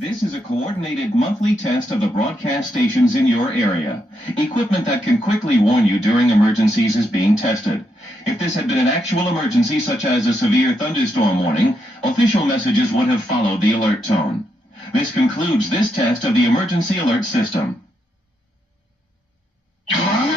This is a coordinated monthly test of the broadcast stations in your area. Equipment that can quickly warn you during emergencies is being tested. If this had been an actual emergency, such as a severe thunderstorm warning, official messages would have followed the alert tone. This concludes this test of the emergency alert system. Come on,